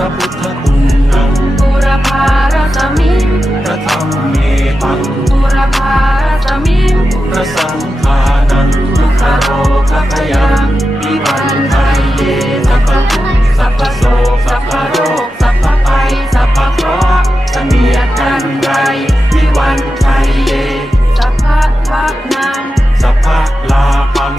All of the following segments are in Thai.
ระพุทธคุณนังบุรพารสมิงพระธรรมเมตังบุรพารสมิงพระสังฆานังทุกขโรคพยังวิวันไทยเยสัพพทุกข์สัพพโศกสัพพโรคสัพพภัยสัพพเคราะห์เสนียดจันไรวิวันไทยเยสัพพะทะนังสัพพะลาภัง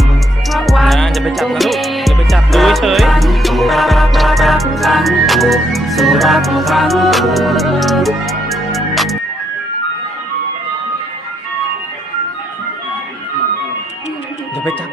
ภวัน จะไปจับนะลูกจะไปจับดูเฉย สุรารักขันตุสุราขันตุ อย่าไปจับ